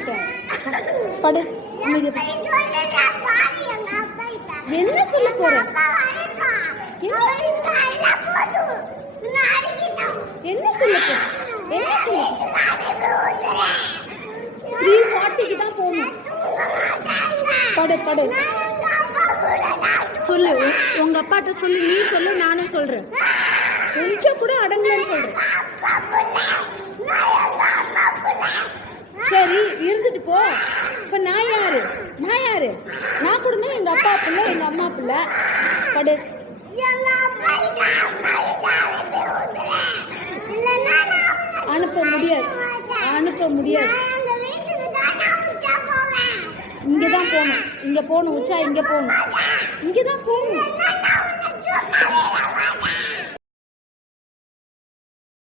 மாட்டேன். படு. என்ன சொல்ல போற? என்ன சொல்ல போற? 3:40க்கு தான் போகணும். படு படு. சொல்லு, உங்க அப்பாட்ட சொல்லு. நீ சொல்லு, நானும் சொல்றேன். கொஞ்சம் கூட அடங்கலன்னு சொல்றேன். சரி, இருந்துட்டு போ. இப்ப நான் யாரு? நான் கூட தான் எங்க அப்பா பிள்ளை, எங்க அம்மா பிள்ளை. படு. அனுப்ப முடியாது. இங்கதான் போகணும். உச்சா இங்க போகணும். இங்கதான் போகணும்.